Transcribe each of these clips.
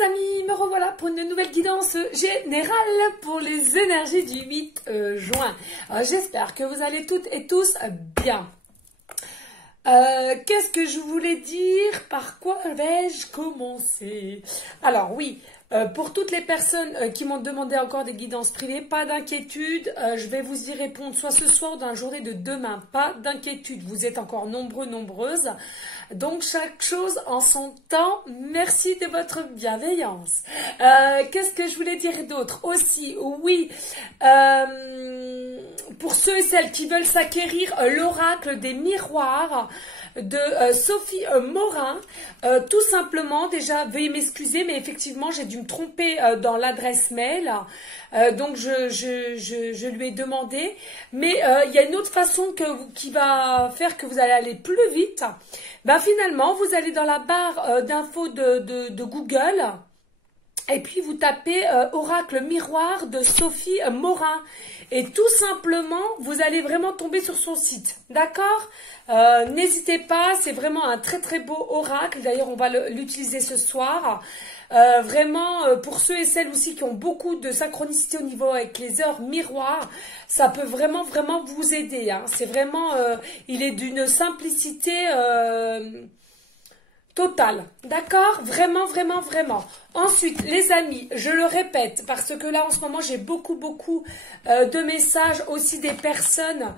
les amis, me revoilà pour une nouvelle guidance générale pour les énergies du 8 juin. J'espère que vous allez toutes et tous bien. Qu'est-ce que je voulais dire? Par quoi vais-je commencer? Alors oui, pour toutes les personnes qui m'ont demandé encore des guidances privées, pas d'inquiétude, je vais vous y répondre soit ce soir ou dans la journée de demain. Pas d'inquiétude, vous êtes encore nombreux, nombreuses. Donc chaque chose en son temps, merci de votre bienveillance. Qu'est-ce que je voulais dire d'autre? Aussi, oui, pour ceux et celles qui veulent s'acquérir l'oracle des miroirs de Sophie Morin, tout simplement, déjà veuillez m'excuser, mais effectivement j'ai dû me tromper dans l'adresse mail, donc je lui ai demandé, mais il y a une autre façon qui va faire que vous allez aller plus vite. Ben, finalement vous allez dans la barre d'infos de Google et puis vous tapez oracle miroir de Sophie Morin. Et tout simplement, vous allez vraiment tomber sur son site. D'accord? N'hésitez pas, c'est vraiment un très très beau oracle. D'ailleurs, on va l'utiliser ce soir. Vraiment, pour ceux et celles aussi qui ont beaucoup de synchronicité au niveau avec les heures miroirs, ça peut vraiment vraiment vous aider. Hein. C'est vraiment, il est d'une simplicité totale, d'accord? Vraiment, vraiment, vraiment. Ensuite, les amis, je le répète, parce que là, en ce moment, j'ai beaucoup de messages aussi des personnes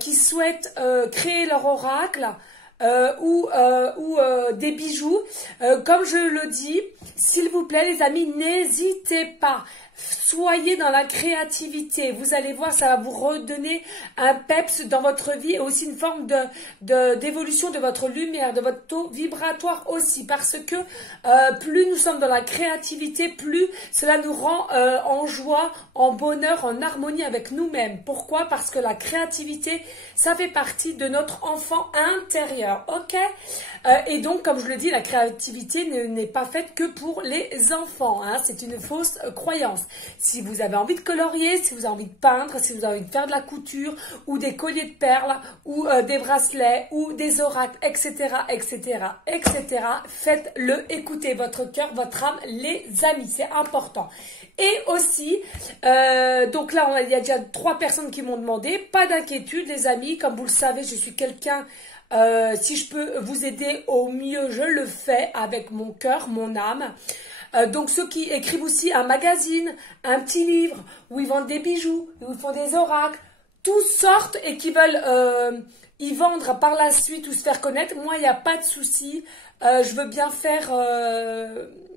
qui souhaitent créer leur oracle ou des bijoux. Comme je le dis, s'il vous plaît, les amis, n'hésitez pas. Soyez dans la créativité, vous allez voir, ça va vous redonner un peps dans votre vie et aussi une forme d'évolution de votre lumière, de votre taux vibratoire aussi, parce que plus nous sommes dans la créativité, plus cela nous rend en joie, en bonheur, en harmonie avec nous-mêmes. Pourquoi? Parce que la créativité, ça fait partie de notre enfant intérieur, ok? Et donc, comme je le dis, la créativité n'est pas faite que pour les enfants, hein, c'est une fausse croyance. Si vous avez envie de colorier, si vous avez envie de peindre, si vous avez envie de faire de la couture, ou des colliers de perles, ou des bracelets, ou des oracles, etc., etc., etc., faites-le, écoutez votre cœur, votre âme, les amis, c'est important. Et aussi, donc là, il y a déjà 3 personnes qui m'ont demandé, pas d'inquiétude les amis, comme vous le savez, je suis quelqu'un... si je peux vous aider au mieux, je le fais avec mon cœur, mon âme. Donc ceux qui écrivent aussi un magazine, un petit livre, où ils vendent des bijoux, où ils font des oracles, toutes sortes et qui veulent y vendre par la suite ou se faire connaître, moi il n'y a pas de souci. Je veux bien faire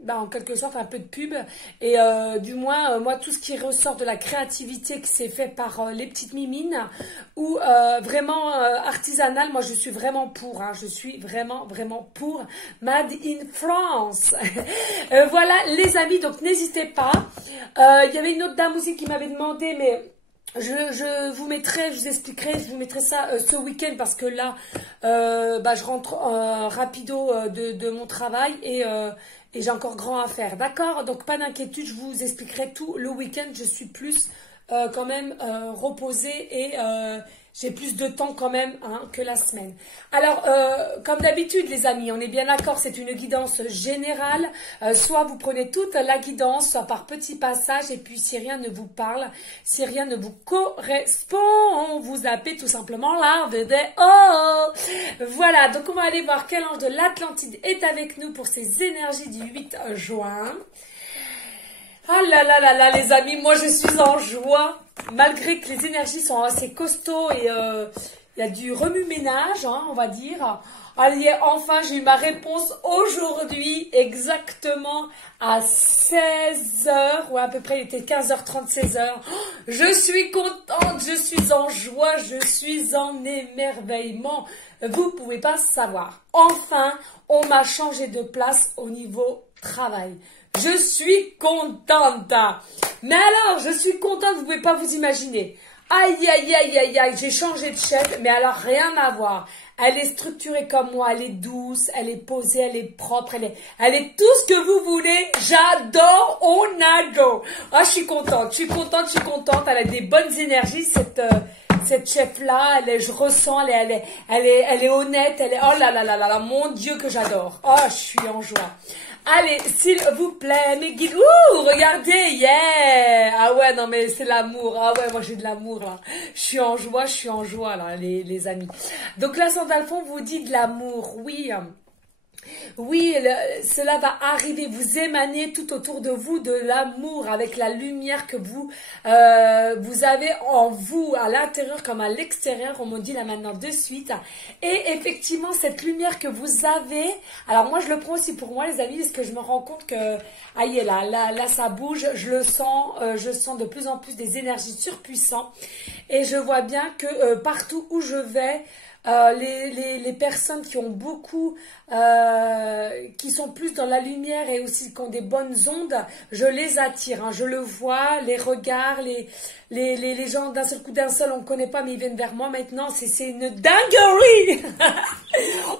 en quelque sorte un peu de pub et du moins moi tout ce qui ressort de la créativité qui s'est fait par les petites mimines ou vraiment artisanal, moi je suis vraiment pour, hein, je suis vraiment pour Made in France. Voilà les amis, donc n'hésitez pas. Il y avait une autre dame aussi qui m'avait demandé, mais je vous mettrai, je vous expliquerai, je vous mettrai ça ce week-end parce que là, je rentre rapido de mon travail et j'ai encore grand à faire, d'accord? Donc pas d'inquiétude, je vous expliquerai tout le week-end, je suis plus quand même reposée et j'ai plus de temps quand même hein, que la semaine. Alors, comme d'habitude les amis, on est bien d'accord, c'est une guidance générale. Soit vous prenez toute la guidance, soit par petits passages, et puis si rien ne vous parle, si rien ne vous correspond, vous zappez tout simplement la vidéo. Voilà, donc on va aller voir quel ange de l'Atlantide est avec nous pour ces énergies du 8 juin. Ah là là là là les amis, moi je suis en joie. Malgré que les énergies sont assez costauds et il y a du remue-ménage, hein, on va dire. Allez, enfin, j'ai eu ma réponse aujourd'hui, exactement à 16h, ou à peu près, il était 15h30, 16h. Je suis contente, je suis en joie, je suis en émerveillement. Vous pouvez pas savoir. Enfin, on m'a changé de place au niveau travail. Je suis contente. Mais alors, je suis contente, vous ne pouvez pas vous imaginer. Aïe, aïe, aïe, aïe, aïe, j'ai changé de chef, mais alors rien à voir. Elle est structurée comme moi, elle est douce, elle est posée, elle est propre, elle est tout ce que vous voulez. J'adore, on adore. Ah, je suis contente, elle a des bonnes énergies, cette chef-là, je ressens, elle est honnête, oh là là là là là, mon Dieu que j'adore. Oh, je suis en joie. Allez, s'il vous plaît, mes guides. Ouh, regardez, yeah. Ah ouais, non mais c'est l'amour. Ah ouais, moi j'ai de l'amour là. Je suis en joie là, les amis. Donc là, Sandalphon vous dit de l'amour, oui. Oui, cela va arriver, vous émanez tout autour de vous de l'amour avec la lumière que vous avez en vous, à l'intérieur comme à l'extérieur, on me dit là maintenant de suite. Et effectivement, cette lumière que vous avez, alors moi je le prends aussi pour moi les amis, parce que je me rends compte que, aïe là ça bouge, je sens de plus en plus des énergies surpuissantes et je vois bien que partout où je vais, les personnes qui ont beaucoup, qui sont plus dans la lumière et aussi qui ont des bonnes ondes, je les attire, hein, je le vois, les regards, les gens d'un seul coup, d'un seul, on ne connaît pas mais ils viennent vers moi maintenant, c'est une dinguerie.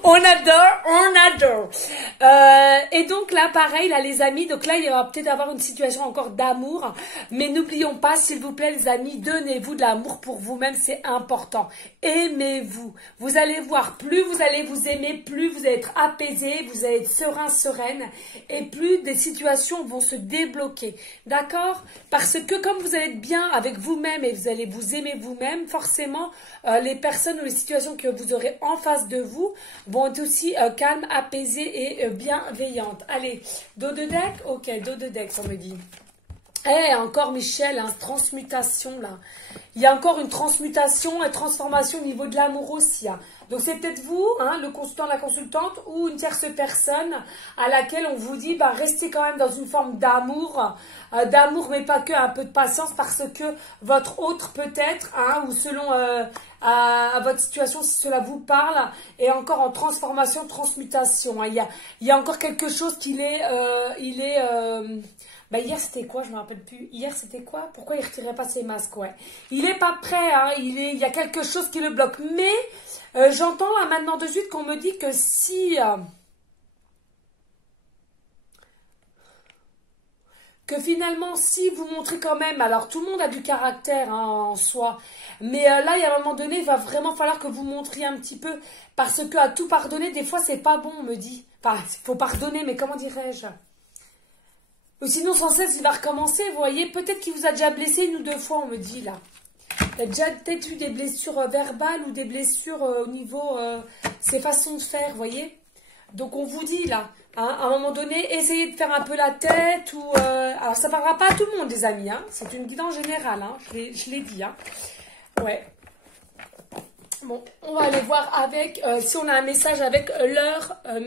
On adore. Et donc là, pareil, là les amis, donc là il va peut-être avoir une situation encore d'amour, mais n'oublions pas, s'il vous plaît les amis, donnez-vous de l'amour pour vous-même, c'est important. Aimez-vous. Vous allez voir, plus vous allez vous aimer, plus vous allez être apaisé, vous allez être serein, sereine, et plus des situations vont se débloquer. D'accord? Parce que comme vous allez être bien avec vous-même et vous allez vous aimer vous-même, forcément, les personnes ou les situations que vous aurez en face de vous vont être aussi calmes, apaisées et bienveillantes. Allez, dos de deck? Ok, dos de deck, on me dit. Eh, encore Michel, hein, transmutation là. Il y a encore une transmutation et transformation au niveau de l'amour aussi. Hein. Donc c'est peut-être vous, hein, le consultant, la consultante, ou une tierce personne à laquelle on vous dit, bah, restez quand même dans une forme d'amour, mais pas que, un peu de patience, parce que votre autre peut-être, hein, ou selon à votre situation, si cela vous parle, est encore en transformation, transmutation. Hein. Il y a encore quelque chose bah hier c'était quoi, je me rappelle plus. Hier c'était quoi? Pourquoi il retirait pas ses masques? Ouais. Il est pas prêt, hein. Il y a quelque chose qui le bloque. Mais j'entends là maintenant de suite qu'on me dit que si que finalement si vous montrez quand même, alors tout le monde a du caractère hein, en soi, mais là il y a un moment donné il va vraiment falloir que vous montriez un petit peu, parce que à tout pardonner des fois c'est pas bon, on me dit. Enfin il faut pardonner, mais comment dirais-je? Ou sinon, sans cesse, il va recommencer, vous voyez. Peut-être qu'il vous a déjà blessé une ou deux fois, on me dit, là. Il a déjà peut-être eu des blessures verbales ou des blessures au niveau ses façons de faire, vous voyez. Donc, on vous dit, là, hein, à un moment donné, essayez de faire un peu la tête ou... alors, ça ne parlera pas à tout le monde, les amis, hein. C'est une guidance générale, hein. Je l'ai dit, hein. Ouais. Bon, on va aller voir avec, si on a un message avec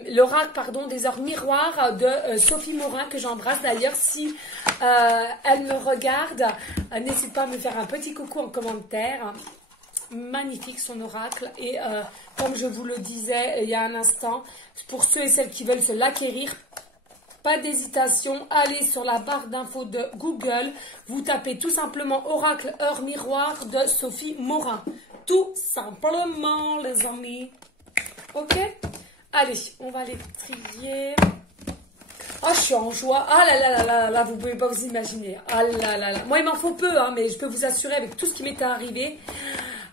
l'oracle, des heures miroirs de Sophie Morin, que j'embrasse d'ailleurs. Si elle me regarde, n'hésite pas à me faire un petit coucou en commentaire. Magnifique son oracle. Et comme je vous le disais il y a un instant, pour ceux et celles qui veulent se l'acquérir, pas d'hésitation, allez sur la barre d'infos de Google, vous tapez tout simplement oracle heure miroir de Sophie Morin. Tout simplement, les amis. Ok? Allez, on va les trier. Ah, je suis en joie. Ah là là là là là, vous pouvez pas vous imaginer. Ah là là là. Moi, il m'en faut peu, hein, mais je peux vous assurer avec tout ce qui m'était arrivé.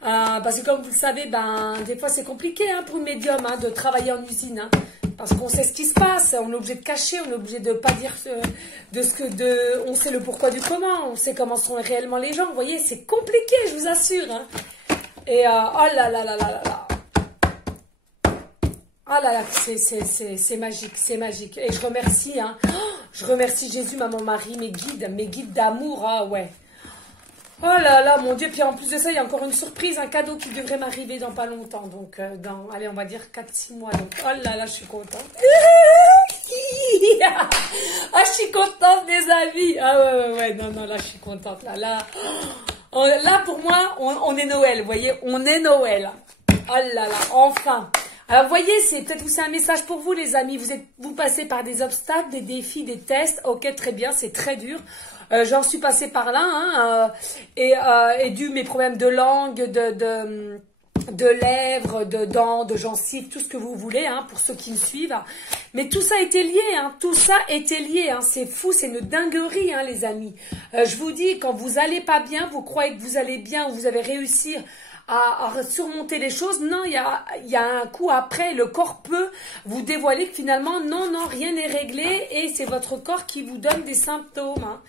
Parce que comme vous le savez, ben, des fois c'est compliqué hein, pour une médium hein, de travailler en usine. Hein, parce qu'on sait ce qui se passe, on est obligé de cacher, on est obligé de pas dire on sait le pourquoi du comment, on sait comment sont réellement les gens. Vous voyez, c'est compliqué, je vous assure. Hein. Et oh là là là là là. Ah là là, c'est magique, c'est magique. Et je remercie, hein. Oh, je remercie Jésus, maman Marie, mes guides d'amour, ah ouais. Oh là là, mon Dieu. Puis en plus de ça, il y a encore une surprise, un cadeau qui devrait m'arriver dans pas longtemps. Donc, allez, on va dire 4-6 mois. Donc, oh là là, je suis contente. Ah, je suis contente, les amis. Ah ouais, non, là, je suis contente. Là, pour moi, on est Noël, vous voyez, on est Noël. Oh là là, enfin. Alors, vous voyez, c'est peut-être aussi un message pour vous, les amis. Vous passez par des obstacles, des défis, des tests. Ok, très bien, c'est très dur. J'en suis passée par là, hein, et dû mes problèmes de langue, de lèvres, de dents, de gencives, tout ce que vous voulez, hein, pour ceux qui me suivent. Mais tout ça était lié, hein, tout ça était lié, hein, c'est fou, c'est une dinguerie, hein, les amis. Je vous dis, quand vous allez pas bien, vous croyez que vous allez bien, ou vous avez réussi à surmonter les choses. Non, il y a un coup après. Le corps peut vous dévoiler que finalement, non, non, rien n'est réglé et c'est votre corps qui vous donne des symptômes. Hein.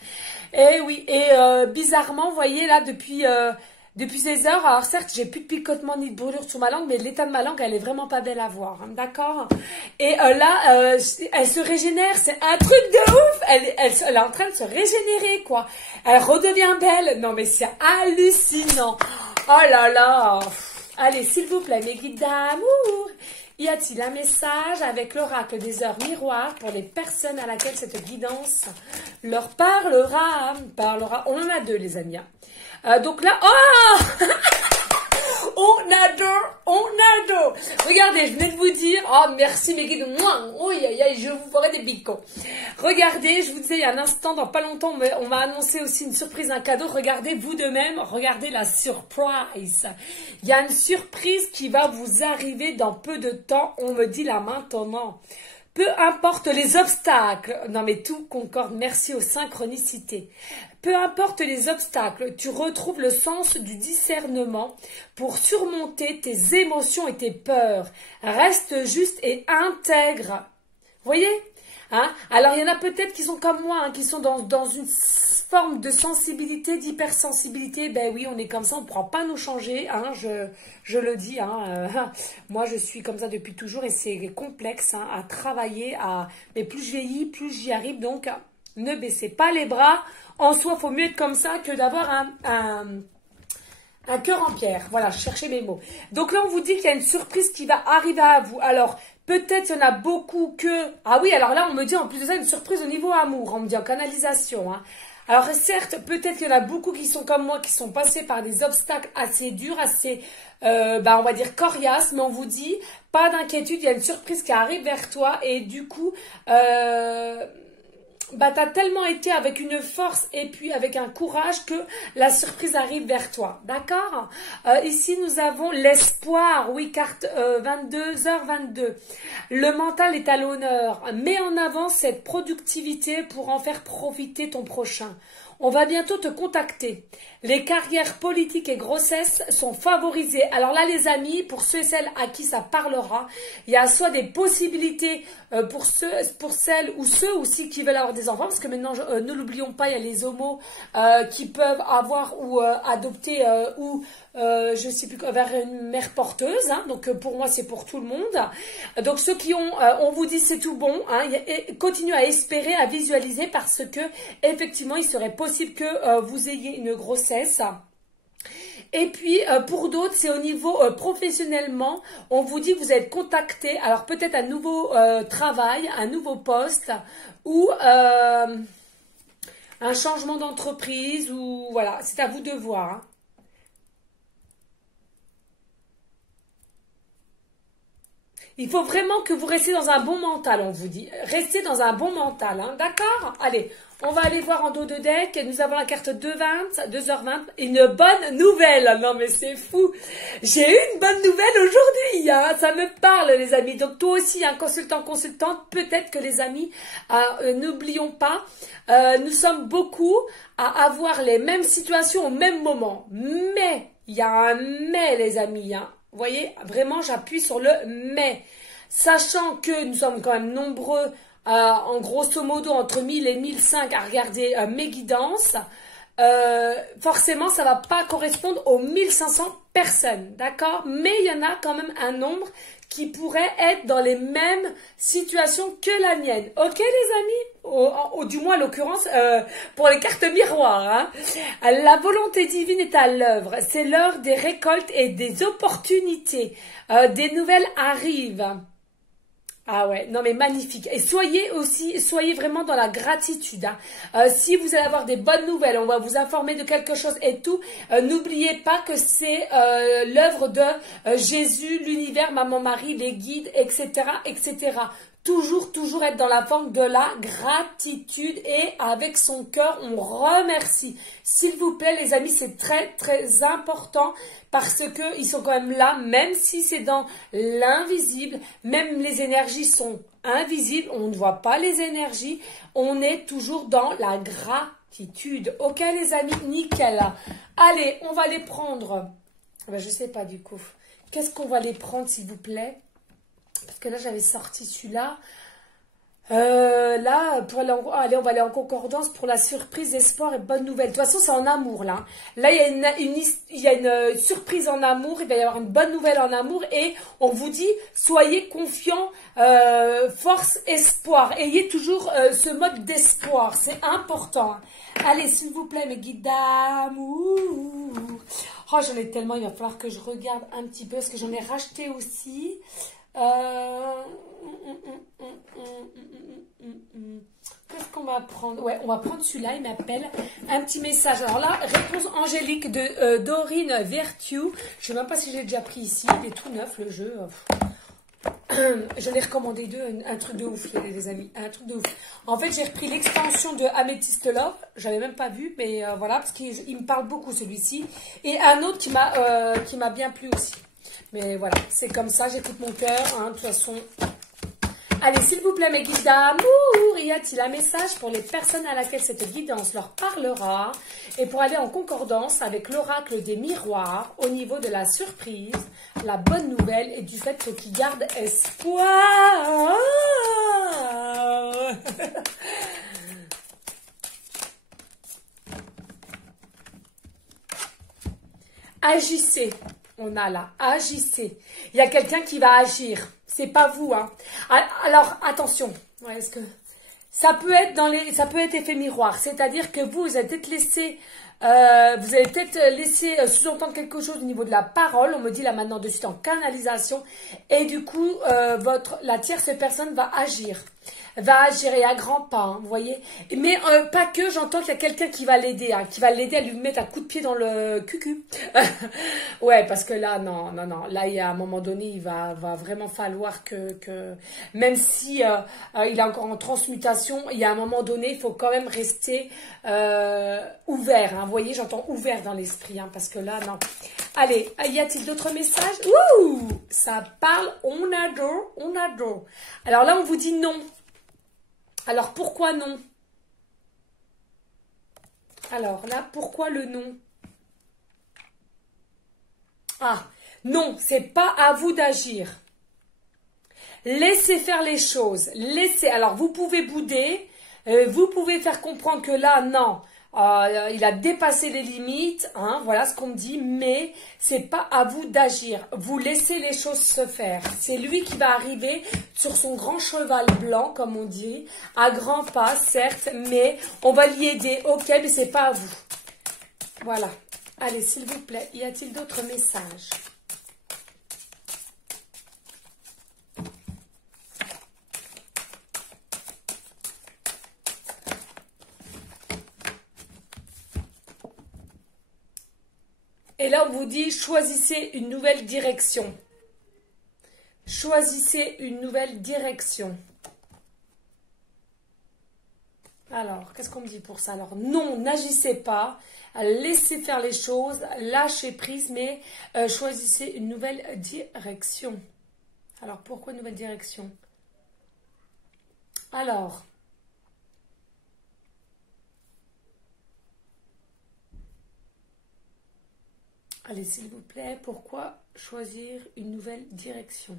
Et oui, et bizarrement, vous voyez là, depuis ces heures, alors certes, j'ai plus de picotement ni de brûlure sur ma langue, mais l'état de ma langue, elle est vraiment pas belle à voir, hein, d'accord? Et là, elle se régénère, c'est un truc de ouf, elle est en train de se régénérer, quoi. Elle redevient belle, non mais c'est hallucinant. Oh là là. Allez, s'il vous plaît, mes guides d'amour, y a-t-il un message avec l'oracle des heures miroirs pour les personnes à laquelle cette guidance leur parlera? On en a deux, les amis. Donc là, oh on adore. Regardez, je venais de vous dire, oh merci mes guides, moi, je vous ferai des bicons. Regardez, je vous disais il y a un instant, dans pas longtemps, on m'a annoncé aussi une surprise, un cadeau. Regardez vous de même, regardez la surprise. Il y a une surprise qui va vous arriver dans peu de temps, on me dit là maintenant. Peu importe les obstacles, non mais tout concorde, merci aux synchronicités. Peu importe les obstacles, tu retrouves le sens du discernement pour surmonter tes émotions et tes peurs. Reste juste et intègre. Vous voyez? Hein? Alors, il y en a peut-être qui sont comme moi, hein, qui sont dans une forme de sensibilité, d'hypersensibilité. Ben oui, on est comme ça, on ne pourra pas nous changer. Hein, je le dis. Hein, moi, je suis comme ça depuis toujours et c'est complexe hein, à travailler. Mais plus je vieillis, plus j'y arrive. Donc, ne baissez pas les bras. En soi, il faut mieux être comme ça que d'avoir un cœur en pierre. Voilà, je cherchais mes mots. Donc là, on vous dit qu'il y a une surprise qui va arriver à vous. Alors, peut-être il y en a beaucoup que... Ah oui, alors là, on me dit en plus de ça une surprise au niveau amour. On me dit en canalisation. Hein. Alors certes, peut-être qu'il y en a beaucoup qui sont comme moi, qui sont passés par des obstacles assez durs, assez, on va dire coriaces. Mais on vous dit, pas d'inquiétude, il y a une surprise qui arrive vers toi. Et du coup... t'as tellement été avec une force et puis avec un courage que la surprise arrive vers toi. D'accord? Ici, nous avons l'espoir. Oui, carte 22h22. Le mental est à l'honneur. Mets en avant cette productivité pour en faire profiter ton prochain. On va bientôt te contacter. Les carrières politiques et grossesse sont favorisées. Alors là, les amis, pour ceux et celles à qui ça parlera, il y a soit des possibilités pour celles ou ceux aussi qui veulent avoir des enfants, parce que maintenant, ne l'oublions pas, il y a les homos qui peuvent avoir ou adopter je sais plus vers une mère porteuse. Hein, donc pour moi, c'est pour tout le monde. Donc ceux qui ont, on vous dit c'est tout bon. Hein, continuez à espérer, à visualiser, parce que effectivement, il serait possible que vous ayez une grossesse. Et puis, pour d'autres, c'est au niveau professionnellement, on vous dit que vous êtes contacté, alors peut-être un nouveau travail, un nouveau poste, ou un changement d'entreprise, ou voilà, c'est à vous de voir. Hein. Il faut vraiment que vous restiez dans un bon mental, on vous dit. Restez dans un bon mental, hein, d'accord? Allez, on va aller voir en dos de deck. Nous avons la carte 2h20. Une bonne nouvelle. Non, mais c'est fou. J'ai eu une bonne nouvelle aujourd'hui. Hein, ça me parle, les amis. Donc, toi aussi, un consultante, peut-être que les amis, n'oublions pas, nous sommes beaucoup à avoir les mêmes situations au même moment. Mais, il y a un mais, les amis, hein. Vous voyez, vraiment, j'appuie sur le mais. Sachant que nous sommes quand même nombreux, en grosso modo, entre 1000 et 1005 à regarder mes guidances, forcément, ça ne va pas correspondre aux 1500 personnes, d'accord? Mais il y en a quand même un nombre qui pourrait être dans les mêmes situations que la mienne. Ok, les amis? Du moins, l'occurrence, pour les cartes miroirs. Hein. La volonté divine est à l'œuvre. C'est l'heure des récoltes et des opportunités. Des nouvelles arrivent. Ah ouais, non mais magnifique. Et soyez vraiment dans la gratitude. Hein. Si vous allez avoir des bonnes nouvelles, on va vous informer de quelque chose et tout. N'oubliez pas que c'est l'œuvre de Jésus, l'univers, Maman Marie, les guides, etc., etc. Toujours être dans la forme de la gratitude et avec son cœur, on remercie. S'il vous plaît, les amis, c'est très important parce que ils sont quand même là, même si c'est dans l'invisible, même les énergies sont invisibles, on ne voit pas les énergies, on est toujours dans la gratitude. Ok, les amis, nickel. Allez, on va les prendre Ben, je sais pas du coup. Qu'est-ce qu'on va les prendre, s'il vous plaît? Parce que là, j'avais sorti celui-là. Là, pour aller allez, on va aller en concordance pour la surprise, espoir et bonne nouvelle. De toute façon, c'est en amour, là. Là, il y a une surprise en amour. Il va y avoir une bonne nouvelle en amour. Et on vous dit, soyez confiants, force, espoir. Ayez toujours ce mode d'espoir. C'est important. Allez, s'il vous plaît, mes guides d'amour. Oh, j'en ai tellement. Il va falloir que je regarde un petit peu. Parce que j'en ai racheté aussi. Qu'est-ce qu'on va prendre? Ouais, on va prendre celui-là. Il m'appelle un petit message. Alors là, réponse angélique de Dorine Vertu. Je sais même pas si j'ai déjà pris ici. Il est tout neuf le jeu. J'en ai recommandé deux, un truc de ouf, les amis, un truc de ouf. En fait, j'ai repris l'extension de Amethyst Love, j'avais même pas vu, mais voilà, parce qu'il me parle beaucoup celui-ci. Et un autre qui m'a bien plu aussi. Mais voilà, c'est comme ça, j'écoute mon cœur, hein, de toute façon. Allez, s'il vous plaît, mes guides d'amour, y a-t-il un message pour les personnes à laquelle cette guidance leur parlera et pour aller en concordance avec l'oracle des miroirs au niveau de la surprise, la bonne nouvelle et du fait qu'ils gardent espoir. Agissez. On a là, agissez. Il y a quelqu'un qui va agir. C'est pas vous, hein. Alors, attention. Ouais, est-ce que ça peut être ça peut être effet miroir. C'est-à-dire que vous avez peut-être laissé, sous-entendre quelque chose au niveau de la parole. On me dit là maintenant de suite en canalisation. Et du coup, la tierce personne va agir. Va agir et à grands pas, hein, vous voyez. Mais pas que, j'entends qu'il y a quelqu'un qui va l'aider, hein, qui va l'aider à lui mettre un coup de pied dans le cucu. Ouais, parce que là, non. Là, il y a un moment donné, il va vraiment falloir que même si il est encore en transmutation, il y a un moment donné, il faut quand même rester ouvert. Hein, vous voyez, j'entends ouvert dans l'esprit, hein, parce que là, non. Allez, y a-t-il d'autres messages? Ouh, ça parle, on adore. Alors là, on vous dit non. Alors, pourquoi non? Alors là, pourquoi le non? Ah, non, c'est pas à vous d'agir. Laissez faire les choses. Laissez. Alors, vous pouvez bouder. Vous pouvez faire comprendre que là, non. Il a dépassé les limites, hein, voilà ce qu'on me dit, mais c'est pas à vous d'agir. Vous laissez les choses se faire. C'est lui qui va arriver sur son grand cheval blanc, comme on dit, à grands pas, certes, mais on va l'y aider. Ok, mais c'est pas à vous. Voilà. Allez, s'il vous plaît, y a-t-il d'autres messages? Et là, on vous dit, choisissez une nouvelle direction. Choisissez une nouvelle direction. Alors, qu'est-ce qu'on me dit pour ça? Alors, non, n'agissez pas. Laissez faire les choses. Lâchez prise, mais choisissez une nouvelle direction. Alors, pourquoi une nouvelle direction? Alors... Allez, s'il vous plaît, pourquoi choisir une nouvelle direction?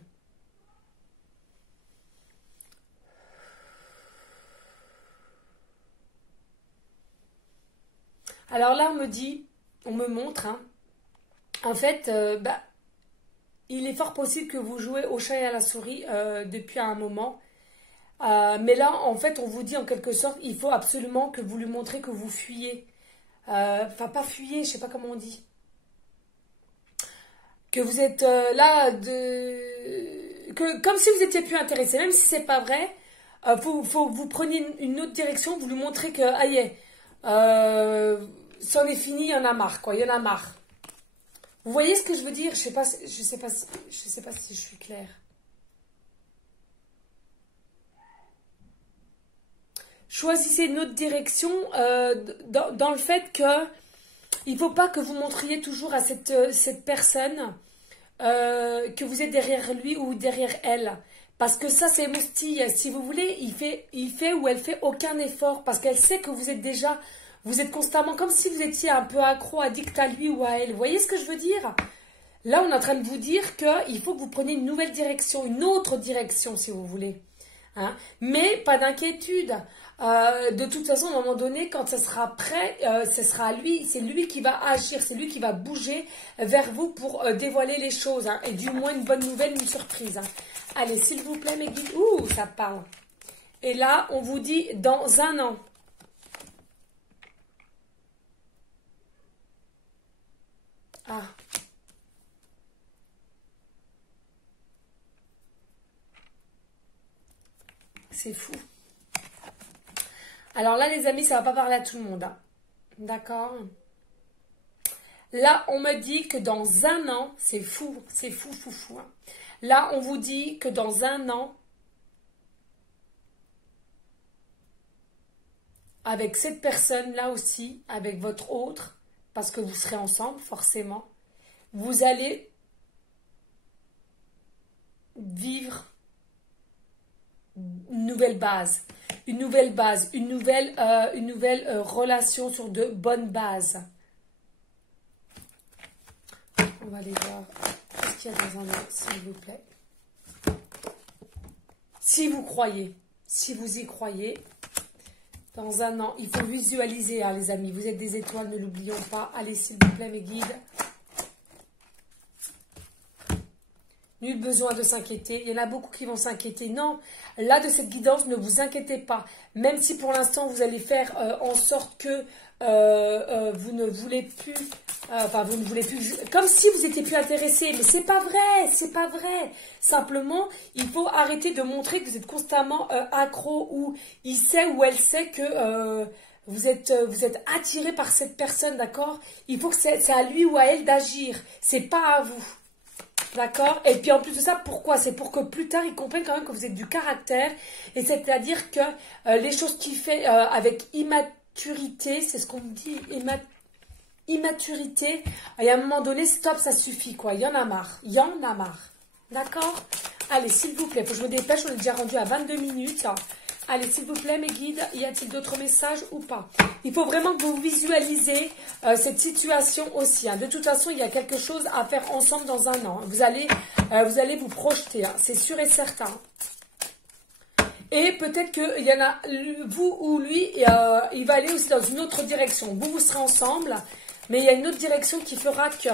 Alors là, on me montre, hein, en fait, il est fort possible que vous jouez au chat et à la souris depuis un moment. Mais là, en fait, on vous dit en quelque sorte, il faut absolument que vous lui montrez que vous fuyez. Enfin, pas fuyez, je sais pas comment on dit. Que vous êtes là, comme si vous étiez plus intéressé, même si c'est pas vrai, vous preniez une autre direction, vous lui montrez que, aïe, c'en est fini, il y en a marre, quoi, il y en a marre. Vous voyez ce que je veux dire? Je sais pas si je suis claire. Choisissez une autre direction dans le fait que il ne faut pas que vous montriez toujours à cette personne que vous êtes derrière lui ou derrière elle. Parce que ça, c'est moustille. Si vous voulez, il fait ou elle fait aucun effort. Parce qu'elle sait que vous êtes constamment comme si vous étiez un peu accro, addict à lui ou à elle. Vous voyez ce que je veux dire? Là, on est en train de vous dire qu'il faut que vous preniez une nouvelle direction, une autre direction si vous voulez. Hein. Mais pas d'inquiétude. De toute façon, à un moment donné, quand ça sera prêt, ce sera lui, c'est lui qui va agir, c'est lui qui va bouger vers vous pour dévoiler les choses. Hein, et du moins une bonne nouvelle, une surprise. Hein. Allez, s'il vous plaît, mes guides. Ouh, ça parle. Et là, on vous dit dans un an. Ah. C'est fou. Alors là, les amis, ça va pas parler à tout le monde. Hein. D'accord? Là, on me dit que dans un an, c'est fou, fou, fou. Hein. Là, on vous dit que dans un an, avec cette personne-là aussi, avec votre autre, parce que vous serez ensemble, forcément, vous allez vivre une nouvelle base, une nouvelle relation sur de bonnes bases. On va aller voir ce qu'il y a dans un an, s'il vous plaît. Si vous croyez, si vous y croyez, dans un an, il faut visualiser, hein, les amis. Vous êtes des étoiles, ne l'oublions pas. Allez, s'il vous plaît, mes guides. Nul besoin de s'inquiéter. Il y en a beaucoup qui vont s'inquiéter. Non, là, de cette guidance, ne vous inquiétez pas. Même si pour l'instant, vous allez faire en sorte que vous ne voulez plus... vous ne voulez plus... Comme si vous n'étiez plus intéressé. Mais c'est pas vrai, c'est pas vrai. Simplement, il faut arrêter de montrer que vous êtes constamment accro ou il sait ou elle sait que... vous êtes attiré par cette personne, d'accord? Il faut que c'est à lui ou à elle d'agir. C'est pas à vous. D'accord? Et puis en plus de ça, pourquoi? C'est pour que plus tard, ils comprennent quand même que vous êtes du caractère. Et c'est-à-dire que les choses qu'il fait avec immaturité, c'est ce qu'on dit, immaturité, et à un moment donné, stop, ça suffit, quoi. Il y en a marre. Il y en a marre. D'accord? Allez, s'il vous plaît, faut que je me dépêche, on est déjà rendu à 22 minutes. Allez, s'il vous plaît, mes guides, y a-t-il d'autres messages ou pas? Il faut vraiment que vous visualisez cette situation aussi. Hein. De toute façon, il y a quelque chose à faire ensemble dans un an. Vous allez vous projeter, hein. C'est sûr et certain. Et peut-être qu'il y en a, vous ou lui, il va aller aussi dans une autre direction. Vous serez ensemble, mais il y a une autre direction qui fera que...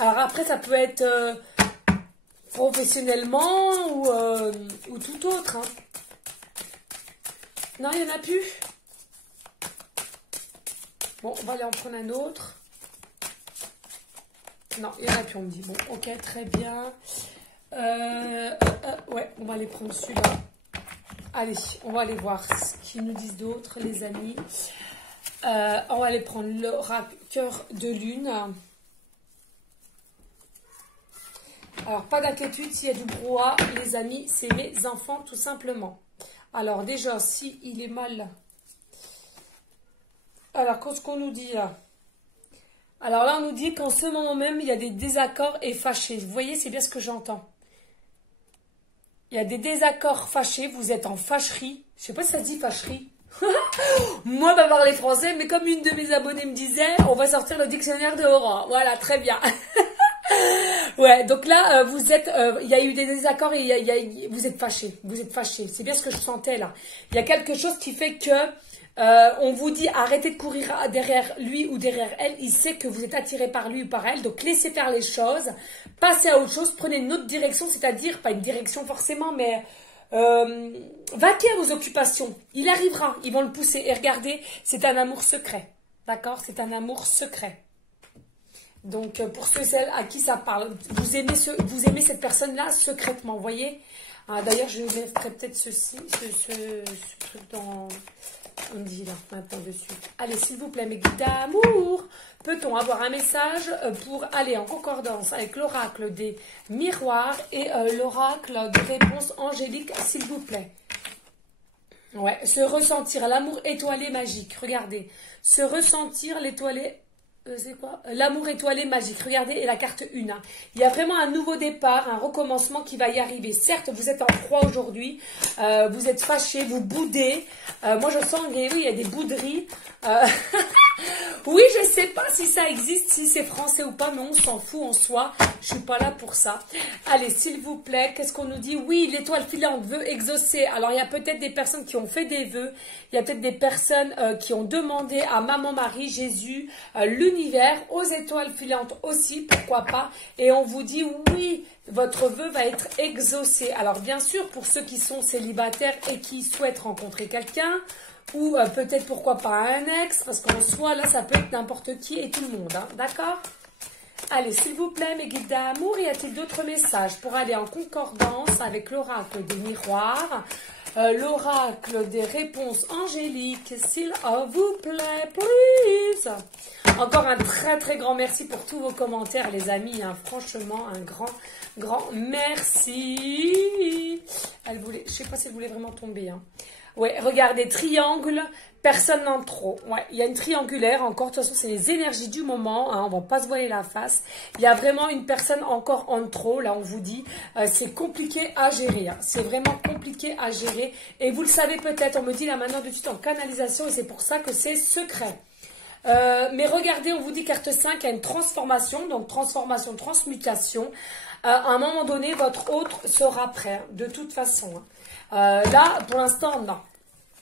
Alors après, ça peut être professionnellement ou tout autre, hein. Non, il n'y en a plus. Bon, on va aller en prendre un autre. Non, il n'y en a plus, on me dit. Bon, ok, très bien. Ouais, on va aller prendre celui-là. Allez, on va aller voir ce qu'ils nous disent d'autres, les amis. On va aller prendre l'oracle cœur de lune. Alors, pas d'inquiétude, s'il y a du brouhaha, les amis, c'est mes enfants, tout simplement. Alors déjà, si il est mal... Alors, qu'est-ce qu'on nous dit là? Alors là, on nous dit qu'en ce moment même, il y a des désaccords et fâchés. Vous voyez, c'est bien ce que j'entends. Il y a des désaccords fâchés, vous êtes en fâcherie. Je ne sais pas si ça se dit fâcherie. Moi, pas parler français, mais comme une de mes abonnées me disait, on va sortir le dictionnaire de Aura. Voilà, très bien. Ouais, donc là, vous êtes, il y a eu des désaccords et vous êtes fâchés. Vous êtes fâchés. C'est bien ce que je sentais là. Il y a quelque chose qui fait que on vous dit arrêtez de courir derrière lui ou derrière elle. Il sait que vous êtes attiré par lui ou par elle. Donc laissez faire les choses. Passez à autre chose. Prenez une autre direction, c'est-à-dire pas une direction forcément, mais vaquez à vos occupations. Il arrivera. Ils vont le pousser. Et regardez, c'est un amour secret. D'accord? C'est un amour secret. Donc, pour ceux et celles à qui ça parle, vous aimez cette personne-là secrètement, vous voyez. D'ailleurs, je mettrai peut-être ce truc dans... On dit là, maintenant dessus. Allez, s'il vous plaît, mes guides d'amour, peut-on avoir un message pour aller en concordance avec l'oracle des miroirs et l'oracle de réponse angélique, s'il vous plaît. Ouais, se ressentir l'amour étoilé magique, regardez. Se ressentir l'étoilé... c'est quoi? L'amour étoilé magique. Regardez, et la carte 1. Hein. Il y a vraiment un nouveau départ, un recommencement qui va y arriver. Certes, vous êtes en froid aujourd'hui, vous êtes fâchés, vous boudez. Moi, je sens qu'il y a des bouderies. Oui, je ne sais pas si ça existe, si c'est français ou pas, mais on s'en fout en soi. Je ne suis pas là pour ça. Allez, s'il vous plaît, qu'est-ce qu'on nous dit? Oui, l'étoile filante veut exaucer. Alors, il y a peut-être des personnes qui ont fait des vœux. Il y a peut-être des personnes qui ont demandé à Maman Marie, Jésus, l'univers, aux étoiles filantes aussi, pourquoi pas. Et on vous dit oui, votre vœu va être exaucé. Alors, bien sûr, pour ceux qui sont célibataires et qui souhaitent rencontrer quelqu'un, ou peut-être pourquoi pas un ex, parce qu'en soi, là, ça peut être n'importe qui et tout le monde, hein, d'accord? Allez, s'il vous plaît, mes guides d'amour, y a-t-il d'autres messages pour aller en concordance avec l'oracle des miroirs, l'oracle des réponses angéliques, s'il vous plaît, please? Encore un très très grand merci pour tous vos commentaires, les amis, hein, franchement, un grand merci. Elle voulait, je sais pas si elle voulait vraiment tomber, hein. Ouais, regardez, triangle, personne n'en trop. Ouais, il y a une triangulaire encore. De toute façon, c'est les énergies du moment. Hein, on va pas se voiler la face. Il y a vraiment une personne encore en trop. Là, on vous dit, c'est compliqué à gérer. Hein, c'est vraiment compliqué à gérer. Et vous le savez peut-être. On me dit là maintenant de suite en canalisation. Et c'est pour ça que c'est secret. Mais regardez, on vous dit carte 5, il y a une transformation. Donc, transformation, transmutation. À un moment donné, votre autre sera prêt. Hein, de toute façon. Hein. Là, pour l'instant, non.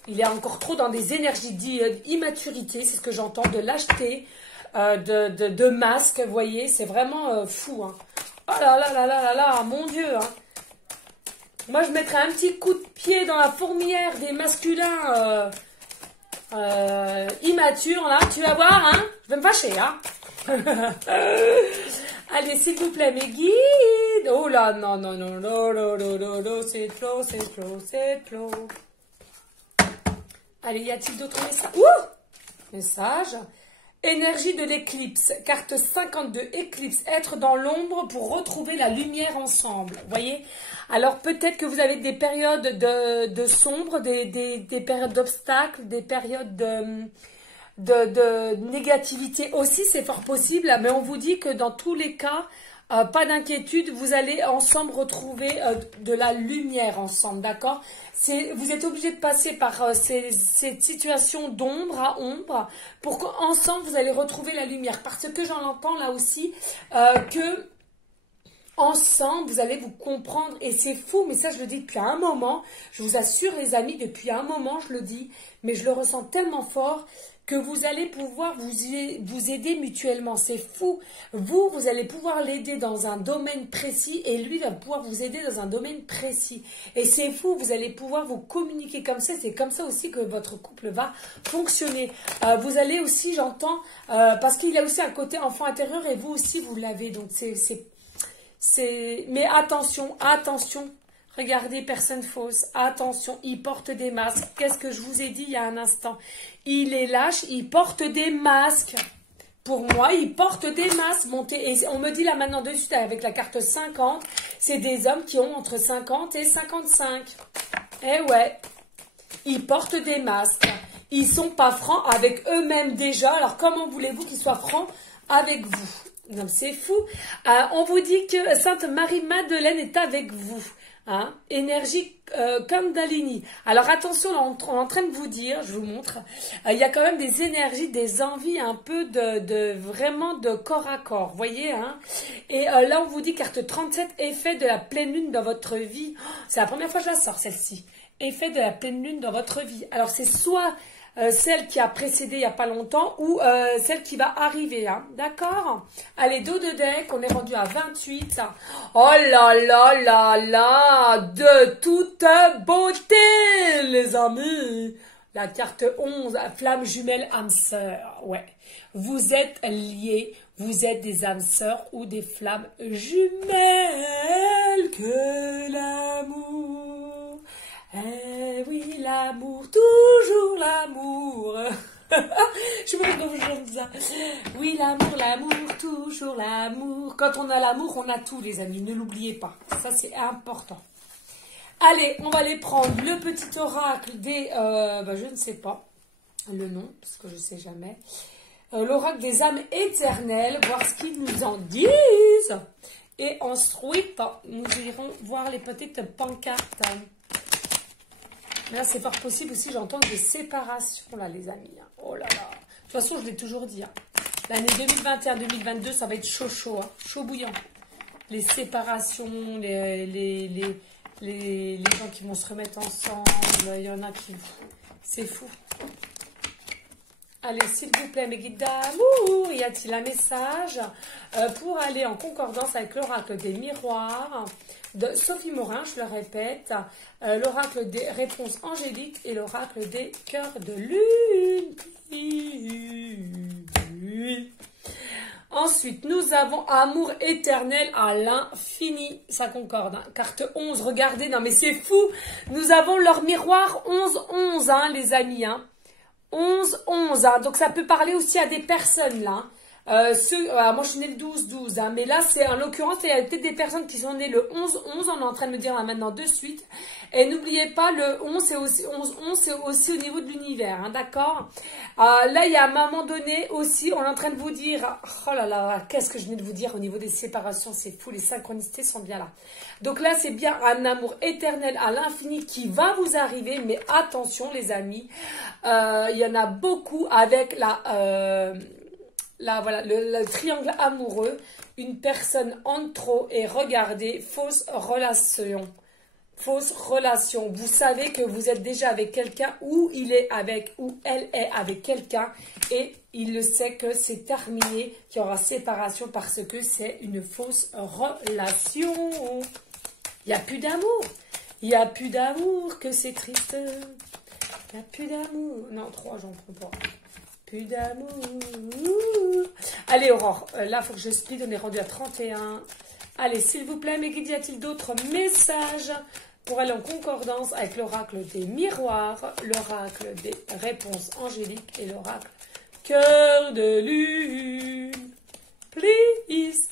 Il est encore trop dans des énergies d'immaturité, c'est ce que j'entends, de lâcheté, de masque, vous voyez, c'est vraiment fou. Hein. Oh là là là là là là, mon Dieu. Hein. Moi, je mettrais un petit coup de pied dans la fourmilière des masculins immatures, là, tu vas voir, hein. Je vais me fâcher, hein. Allez, s'il vous plaît, mes guides. Oh là, non, non, non, non, non, non, non, non, c'est trop, c'est trop, c'est trop. Allez, y a-t-il d'autres messages? Message. Énergie de l'éclipse. Carte 52, éclipse. Être dans l'ombre pour retrouver la lumière ensemble. Vous voyez? Alors, peut-être que vous avez des périodes de sombre, des périodes d'obstacles, des périodes de négativité aussi. C'est fort possible. Mais on vous dit que dans tous les cas, pas d'inquiétude, vous allez ensemble retrouver de la lumière ensemble, d'accord? Vous êtes obligé de passer par cette situation d'ombre à ombre pour qu'ensemble vous allez retrouver la lumière. Parce que j'en entends là aussi que ensemble vous allez vous comprendre et c'est fou, mais ça je le dis depuis un moment, je vous assure les amis, depuis un moment je le dis, mais je le ressens tellement fort que vous allez pouvoir vous aider mutuellement. C'est fou. Vous allez pouvoir l'aider dans un domaine précis et lui va pouvoir vous aider dans un domaine précis. Et c'est fou, vous allez pouvoir vous communiquer comme ça. C'est comme ça aussi que votre couple va fonctionner. Vous allez aussi, j'entends, parce qu'il y a aussi un côté enfant intérieur et vous aussi, vous l'avez. Donc, mais attention, attention. Regardez, personne fausse. Attention, il porte des masques. Qu'est-ce que je vous ai dit il y a un instant? Il est lâche, il porte des masques. Pour moi, il porte des masques. Et on me dit là maintenant de suite avec la carte 50, c'est des hommes qui ont entre 50 et 55. Eh ouais, ils portent des masques. Ils sont pas francs avec eux-mêmes déjà. Alors comment voulez-vous qu'ils soient francs avec vous? Non, c'est fou. On vous dit que Sainte Marie-Madeleine est avec vous. Hein, énergie Kundalini. Alors attention, on est en train de vous dire, je vous montre, il y a quand même des énergies, des envies un peu vraiment de corps à corps, voyez, hein. Et là on vous dit carte 37, effet de la pleine lune dans votre vie. Oh, c'est la première fois que je la sors celle-ci. Effet de la pleine lune dans votre vie. Alors c'est soit celle qui a précédé il n'y a pas longtemps ou celle qui va arriver, hein, d'accord? Allez, dos de deck, on est rendu à 28. Oh là là là là, de toute beauté, les amis. La carte 11, flamme jumelle âme sœur, ouais. Vous êtes liés, vous êtes des âmes sœurs ou des flammes jumelles, que l'amour... Eh oui, l'amour, toujours l'amour. Je me dis ça. Oui, l'amour, l'amour, toujours l'amour. Quand on a l'amour, on a tout, les amis. Ne l'oubliez pas. Ça, c'est important. Allez, on va aller prendre le petit oracle des... je ne sais pas le nom, parce que je ne sais jamais. L'oracle des âmes éternelles, voir ce qu'ils nous en disent. Et ensuite, nous irons voir les petites pancartes. Là, c'est fort possible aussi, j'entends des séparations, là, les amis. Oh là là. De toute façon, je l'ai toujours dit. Hein. L'année 2021-2022, ça va être chaud, chaud, hein, chaud bouillant. Les séparations, les gens qui vont se remettre ensemble, il y en a qui... C'est fou. Allez, s'il vous plaît, mes guides d'amour, y a-t-il un message pour aller en concordance avec l'oracle des miroirs de Sophie Morin, je le répète, l'oracle des réponses angéliques et l'oracle des cœurs de lune. Ensuite, nous avons amour éternel à l'infini. Ça concorde. Hein. Carte 11, regardez. Non, mais c'est fou. Nous avons leur miroir 11-11, hein, les amis. Hein. 11-11. Hein. Donc, ça peut parler aussi à des personnes, là. Moi, je suis née le 12-12. Hein, mais là, c'est en l'occurrence, il y a peut-être des personnes qui sont nées le 11-11. On est en train de me dire là maintenant de suite. Et n'oubliez pas, le 11, c'est aussi, 11-11, c'est aussi au niveau de l'univers. Hein, d'accord. Là, il y a un moment donné aussi, on est en train de vous dire, oh là là, qu'est-ce que je venais de vous dire au niveau des séparations, c'est fou, les synchronicités sont bien là. Donc là, c'est bien un amour éternel à l'infini qui va vous arriver, mais attention les amis, il y en a beaucoup avec voilà, le triangle amoureux, une personne en trop et regardez, fausse relation. Fausse relation. Vous savez que vous êtes déjà avec quelqu'un ou il est avec ou elle est avec quelqu'un et il le sait que c'est terminé, qu'il y aura séparation parce que c'est une fausse relation. Il n'y a plus d'amour. Il n'y a plus d'amour, que c'est triste. Il n'y a plus d'amour. Non, 3, j'en prends pas. Plus d'amour. Allez, Aurore, là, il faut que je split. On est rendu à 31. Allez, s'il vous plaît, mes guides, y a-t-il d'autres messages pour aller en concordance avec l'oracle des miroirs, l'oracle des réponses angéliques et l'oracle cœur de lune? Please.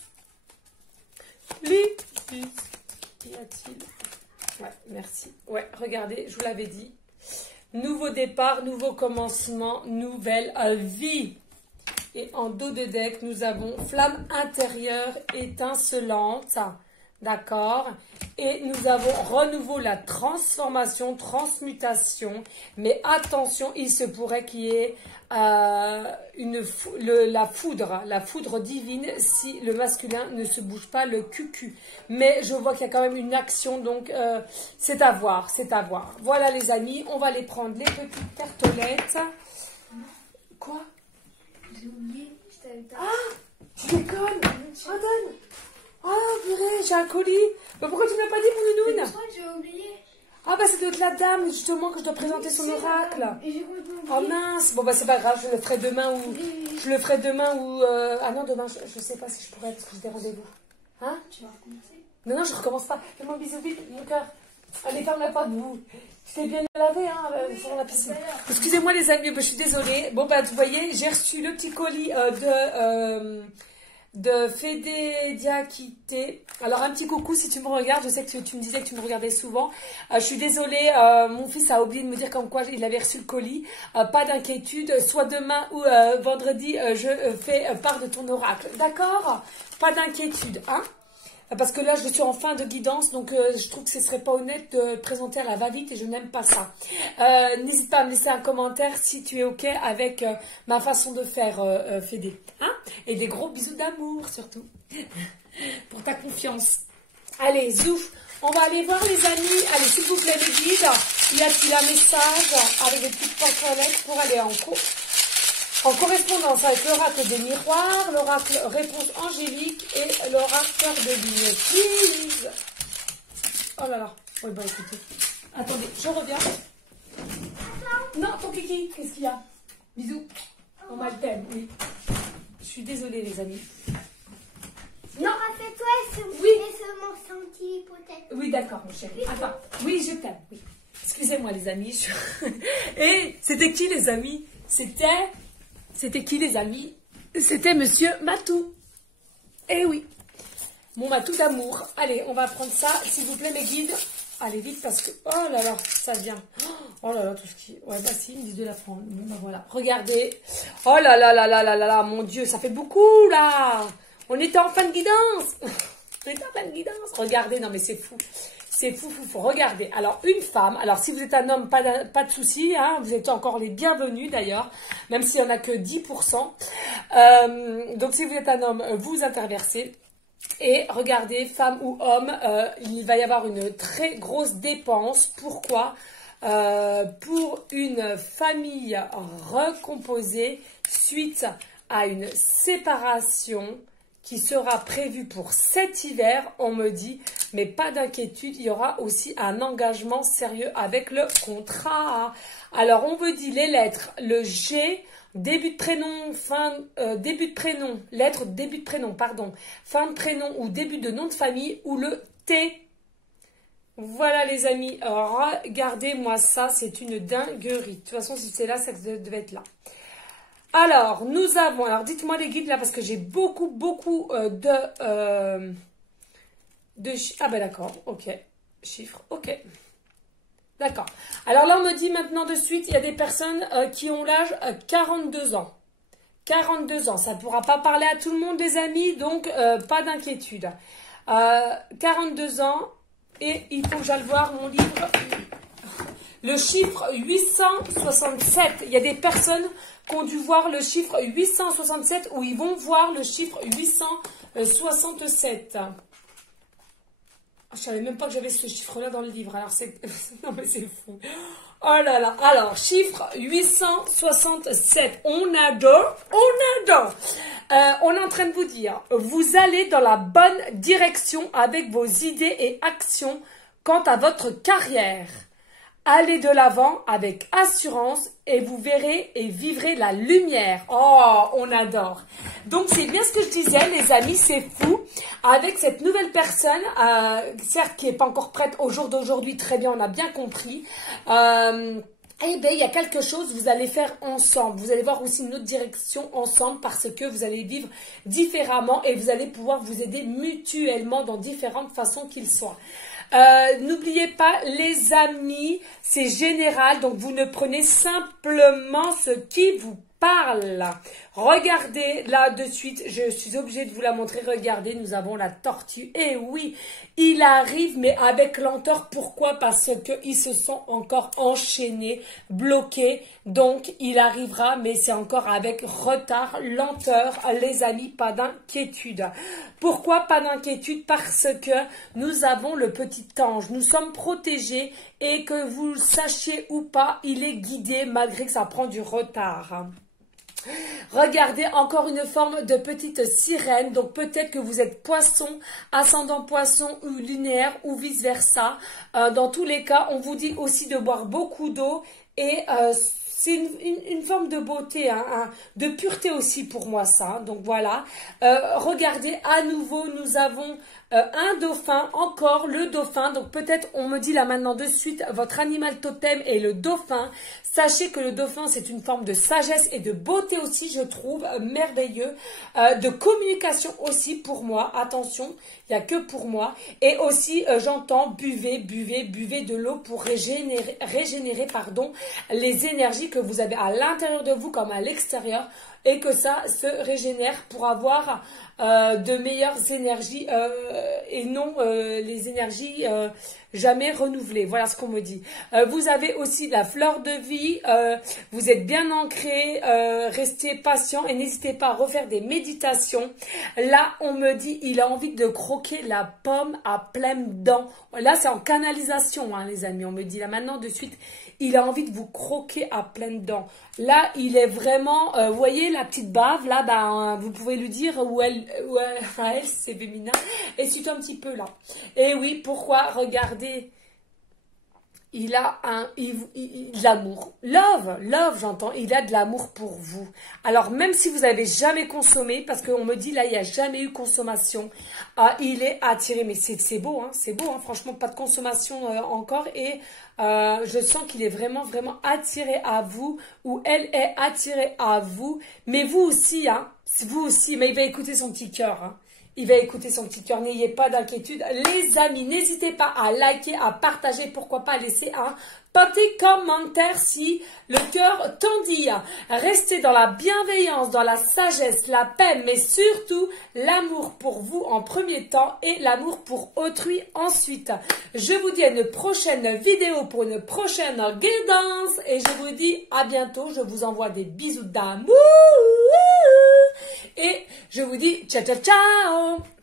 Please. Y a-t-il? Ouais, merci. Ouais, regardez, je vous l'avais dit. Nouveau départ, nouveau commencement, nouvelle vie. Et en dos de deck, nous avons flamme intérieure étincelante. D'accord. Et nous avons renouveau la transformation, transmutation. Mais attention, il se pourrait qu'il y ait la foudre divine si le masculin ne se bouge pas le cul. Mais je vois qu'il y a quand même une action, donc c'est à voir, c'est à voir. Voilà les amis, on va aller prendre les petites cartolettes. Quoi? J'ai oublié, je t'avais pas. Ah, tu déconnes. Oh, donne. Oh, purée, j'ai un colis. Mais pourquoi tu ne m'as pas dit, mon nounoun? Je crois que j'ai oublié. Ah, bah, c'est de la dame, justement, que je dois présenter son oracle. Et j'ai complètement Oh, oublié. mince. Bon, bah, c'est pas grave, je le ferai demain ou... Je le ferai demain ou... Ah non, demain, je sais pas si je pourrais, parce que j'ai des rendez-vous. Hein? Tu vas recommencer? Non, je recommence pas. Fais-moi un bisou vite, mon cœur. Allez, ferme la porte, vous. Tu t'es bien lavé, hein, sur la piscine. Excusez-moi, les amis, je suis désolée. Bon, bah, vous voyez, j'ai reçu le petit colis de Fédé Diakité. Alors, un petit coucou si tu me regardes. Je sais que tu me disais que tu me regardais souvent. Je suis désolée, mon fils a oublié de me dire comme quoi il avait reçu le colis. Pas d'inquiétude. Soit demain ou vendredi, je fais part de ton oracle. D'accord? Pas d'inquiétude, hein? Parce que là, je suis en fin de guidance, donc je trouve que ce serait pas honnête de présenter à la va-vite et je n'aime pas ça. N'hésite pas à me laisser un commentaire si tu es OK avec ma façon de faire, Fédé. Hein? Et des gros bisous d'amour, surtout, pour ta confiance. Allez, zouf, on va aller voir les amis. Allez, s'il vous plaît, les guides, y a-t-il un message avec des petites pantoilettes pour aller en correspondance avec l'oracle des miroirs, l'oracle réponse angélique et l'oracle cœur de ligne. Please. Oh là là. Oui, bon, écoutez. Attendez, je reviens. Non, ton kiki, qu'est-ce qu'il y a? Bisous. On m'a le thème, oui. Je suis désolée, les amis. Non, rappelle-toi, c'est Oui. mon senti peut-être. Oui, d'accord, mon chéri. Attends. Oui, je t'aime. Oui. Excusez-moi, les amis. Et c'était qui, les amis? C'était qui, les amis? C'était Monsieur Matou. Eh oui. Mon Matou d'amour. Allez, on va prendre ça, s'il vous plaît, mes guides. Allez, vite, parce que... Oh là là, ça vient. Oh là là, tout ce qui... Ouais, bah si, ils me disent de la prendre. Bon, bah voilà. Regardez. Oh là là là là là là là, mon Dieu, ça fait beaucoup, là. On était en fin de guidance. On était en fin de guidance. Regardez, non mais c'est fou. C'est fou, fou, fou. Regardez. Alors, une femme. Alors, si vous êtes un homme, pas de souci. Hein, vous êtes encore les bienvenus, d'ailleurs. Même s'il n'y en a que 10%. Donc, si vous êtes un homme, vous interversez. Et regardez, femme ou homme, il va y avoir une très grosse dépense. Pourquoi ? Pour une famille recomposée suite à une séparation qui sera prévue pour cet hiver, on me dit, mais pas d'inquiétude, il y aura aussi un engagement sérieux avec le contrat. Alors, on me dit les lettres, le G, début de prénom, début de prénom, lettre début de prénom, pardon, fin de prénom ou début de nom de famille, ou le T. Voilà les amis, regardez-moi ça, c'est une dinguerie. De toute façon, si c'est là, ça devait être là. Alors, nous avons, alors dites-moi les guides là, parce que j'ai beaucoup ah ben d'accord, ok, chiffres, ok. D'accord. Alors là, on me dit maintenant de suite, il y a des personnes qui ont l'âge 42 ans. 42 ans, ça ne pourra pas parler à tout le monde les amis, donc pas d'inquiétude. 42 ans, et il faut que j'aille voir mon livre. Le chiffre 867, il y a des personnes qui ont dû voir le chiffre 867 ou ils vont voir le chiffre 867. Je ne savais même pas que j'avais ce chiffre-là dans le livre. Alors, c'est... non, mais c'est fou. Oh là là. Alors, chiffre 867. On adore. On adore. On est en train de vous dire, vous allez dans la bonne direction avec vos idées et actions quant à votre carrière. Allez de l'avant avec assurance et vous verrez et vivrez la lumière. Oh, on adore. Donc, c'est bien ce que je disais, les amis, c'est fou. Avec cette nouvelle personne, certes, qui n'est pas encore prête au jour d'aujourd'hui, très bien, on a bien compris. Eh bien, il y a quelque chose, vous allez faire ensemble. Vous allez voir aussi une autre direction ensemble parce que vous allez vivre différemment et vous allez pouvoir vous aider mutuellement dans différentes façons qu'il soit. N'oubliez pas, les amis, c'est général, donc vous ne prenez simplement ce qui vous parle. Regardez là de suite, je suis obligée de vous la montrer. Regardez, nous avons la tortue. Et oui, il arrive, mais avec lenteur. Pourquoi? Parce qu'ils se sont encore enchaînés, bloqués. Donc, il arrivera, mais c'est encore avec retard, lenteur. Les amis, pas d'inquiétude. Pourquoi pas d'inquiétude? Parce que nous avons le petit ange. Nous sommes protégés et que vous le sachiez ou pas, il est guidé malgré que ça prend du retard. Regardez, encore une forme de petite sirène. Donc peut-être que vous êtes poisson, ascendant poisson ou lunaire ou vice versa. Dans tous les cas, on vous dit aussi de boire beaucoup d'eau et c'est une forme de beauté, hein, de pureté aussi pour moi ça. Donc voilà, regardez, à nouveau nous avons un dauphin, encore le dauphin. Donc peut-être on me dit là maintenant de suite, votre animal totem est le dauphin. Sachez que le dauphin c'est une forme de sagesse et de beauté aussi, je trouve, merveilleux. De communication aussi pour moi, attention, il n'y a que pour moi. Et aussi j'entends buvez de l'eau pour régénérer les énergies que vous avez à l'intérieur de vous comme à l'extérieur. Et que ça se régénère pour avoir de meilleures énergies et non les énergies jamais renouvelées. Voilà ce qu'on me dit. Vous avez aussi la fleur de vie. Vous êtes bien ancré. Restez patient et n'hésitez pas à refaire des méditations. Là, on me dit il a envie de croquer la pomme à pleines dents. Là, c'est en canalisation, hein, les amis. On me dit là maintenant de suite. Il a envie de vous croquer à pleines dents. Là, il est vraiment... vous voyez la petite bave, là, ben, vous pouvez lui dire où elle c'est féminin. Essuie-toi un petit peu, là. Et oui, pourquoi? Regardez. Il a de l'amour. Love, j'entends. Il a de l'amour pour vous. Alors, même si vous n'avez jamais consommé, parce qu'on me dit, là, il n'y a jamais eu consommation, il est attiré. Mais c'est beau, hein, franchement, pas de consommation encore. Et je sens qu'il est vraiment, vraiment attiré à vous, ou elle est attirée à vous. Mais vous aussi, hein, vous aussi. Mais il va écouter son petit cœur, hein. il va écouter son petit cœur, n'ayez pas d'inquiétude. Les amis, n'hésitez pas à liker, à partager, pourquoi pas laisser un petit commentaire si le cœur t'en dit. Restez dans la bienveillance, dans la sagesse, la paix, mais surtout l'amour pour vous en premier temps et l'amour pour autrui ensuite. Je vous dis à une prochaine vidéo pour une prochaine guidance et je vous dis à bientôt. Je vous envoie des bisous d'amour et je vous dis ciao ciao ciao.